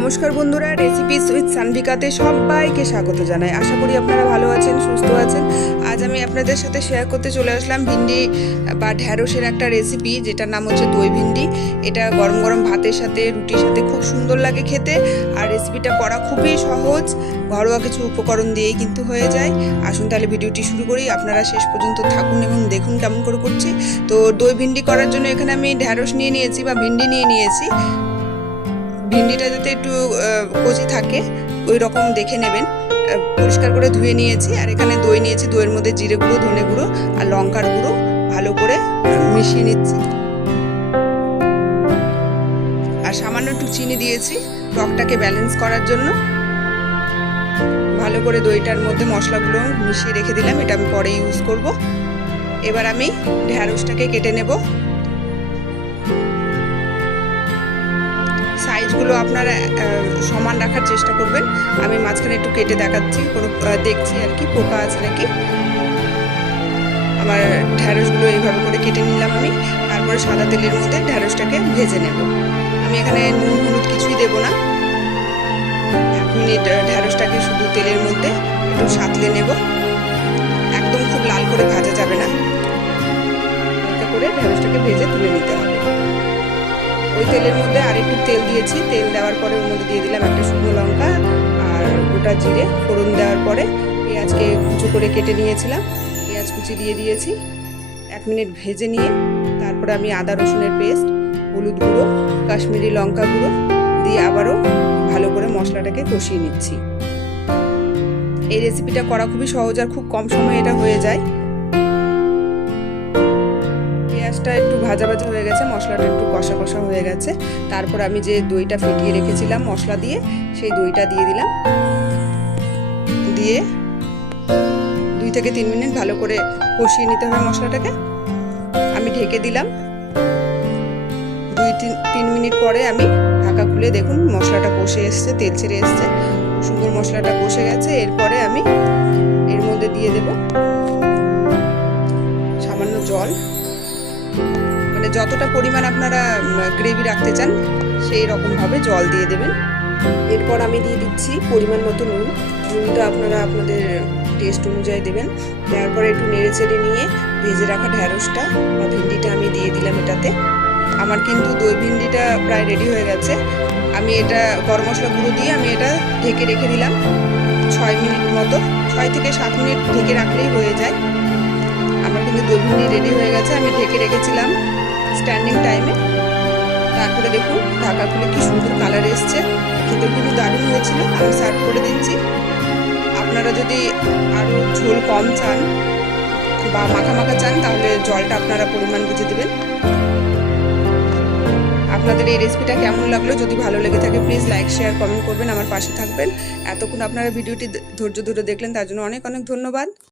নমস্কার বন্ধুরা, recipes with সানভিকাতে সবাইকে স্বাগত জানাই। আশা করি আপনারা ভালো আছেন, সুস্থ আছেন। আজ আমি আপনাদের সাথে শেয়ার করতে চলে আসলাম ভিন্ডি বা ঢ্যাঁড়সের একটা রেসিপি, যেটার নাম হচ্ছে দই ভিন্ডি। এটা গরম গরম ভাতের সাথে, রুটির সাথে খুব সুন্দর লাগে খেতে। আর রেসিপিটা করা খুবই সহজ, ঘরোয়া কিছু উপকরণ দিয়েই কিন্তু হয়ে যায়। আসুন তাহলে ভিডিওটি শুরু করি। আপনারা শেষ পর্যন্ত থাকুন এবং দেখুন কেমন করে করছি। তো দই ভিন্ডি করার জন্য এখানে আমি ঢ্যাঁড়স নিয়ে নিয়েছি বা ভিন্ডি নিয়ে নিয়েছি। ভিন্ডিটা যাতে একটু কচি থাকে ওই রকম দেখে নেবেন। পরিষ্কার করে ধুয়ে নিয়েছি। আর এখানে দই নিয়েছি, দইয়ের মধ্যে জিরে গুঁড়ো, ধনে গুঁড়ো আর লঙ্কার গুঁড়ো ভালো করে মিশিয়ে নিচ্ছি। আর সামান্য একটু চিনি দিয়েছি টকটাকে ব্যালেন্স করার জন্য। ভালো করে দইটার মধ্যে মশলাগুলো মিশিয়ে রেখে দিলাম, এটা আমি পরে ইউজ করব। এবার আমি ঢ্যাঁড়সটাকে কেটে নেব। সাইজগুলো আপনারা সমান রাখার চেষ্টা করবেন। আমি মাঝখানে একটু কেটে দেখাচ্ছি, দেখছি আর কি পোকা আছে নাকি। আমার ঢ্যাঁড়সগুলো এইভাবে করে কেটে নিলাম আমি। তারপরে সাদা তেলের মধ্যে ঢ্যাঁড়সটাকে ভেজে নেব। আমি এখানে নুন হলুদ কিছুই দেব না। 1 মিনিট ঢ্যাঁড়সটাকে শুধু তেলের মধ্যে একটু সাঁতলে নেব। একদম খুব লাল করে ভাজা যাবে না, হালকা করে ঢ্যাঁড়সটাকে ভেজে তুলে নিতে হবে। ওই তেলের মধ্যে আর একটু তেল দিয়েছি। তেল দেওয়ার পরে ওর মধ্যে দিয়ে দিলাম একটা শুকনো লঙ্কা আর গোটা জিরে। ফোড়ন দেওয়ার পরে পেঁয়াজকে কুচো করে কেটে নিয়েছিলাম, পেঁয়াজ কুচি দিয়ে দিয়েছি। 1 মিনিট ভেজে নিয়ে তারপরে আমি আদা রসুনের পেস্ট, হলুদ গুঁড়ো, কাশ্মীরি লঙ্কা গুঁড়ো দিয়ে আবারও ভালো করে মশলাটাকে কষিয়ে নিচ্ছি। এই রেসিপিটা করা খুবই সহজ আর খুব কম সময়ে এটা হয়ে যায়। পেঁয়াজটা একটু ভাজা ভাজা হয়ে গেছে, মশলাটা একটু কষা কষা হয়ে গেছে। তারপর আমি যে দইটা ফেটিয়ে রেখেছিলাম মশলা দিয়ে, সেই দইটা দিয়ে দিলাম। দিয়ে 2 থেকে 3 মিনিট ভালো করে কষিয়ে নিতে হবে মশলাটাকে। আমি ঢেকে দিলাম। 2-3 মিনিট পরে আমি ঢাকা খুলে দেখুন মশলাটা কষে এসছে, তেল ছেড়ে এসছে, সুন্দর মশলাটা কষে গেছে। এরপরে আমি এর মধ্যে দিয়ে দেব সামান্য জল। মানে যতটা পরিমাণ আপনারা গ্রেভি রাখতে চান সেই রকমভাবে জল দিয়ে দেবেন। এরপর আমি দিয়ে দিচ্ছি পরিমাণ মতো নুন। নুনটা আপনারা আপনাদের টেস্ট অনুযায়ী দেবেন। দেওয়ার পরে একটু নেড়ে চেড়ে নিয়ে ভেজে রাখা ঢ্যাঁড়সটা বা ভিন্ডিটা আমি দিয়ে দিলাম এটাতে। আমার কিন্তু দই ভিন্ডিটা প্রায় রেডি হয়ে গেছে। আমি এটা গরম মশলা গুঁড়ো দিয়ে আমি এটা ঢেকে রেখে দিলাম 6 মিনিট মতো। 6 থেকে 7 মিনিট ঢেকে রাখলেই হয়ে যায়। আমার কিন্তু দই ভিন্ডি রেডি হয়ে গেছে। আমি ঢেকে রেখেছিলাম স্ট্যান্ডিং টাইমে। তারপরে দেখুন ঢাকা খুলে কি সুন্দর কালার এসছে, খেতে কিন্তু দারুণ হয়েছিল। আমি সার্ভ করে দিচ্ছি। আপনারা যদি আরও ঝোল কম চান বা মাখা মাখা চান তাহলে জলটা আপনারা পরিমাণ বুঝে দেবেন। আপনাদের এই রেসিপিটা কেমন লাগলো, যদি ভালো লেগে থাকে প্লিজ লাইক শেয়ার কমেন্ট করবেন, আমার পাশে থাকবেন। এতক্ষণ আপনারা ভিডিওটি ধৈর্য ধরে দেখলেন তার জন্য অনেক অনেক ধন্যবাদ।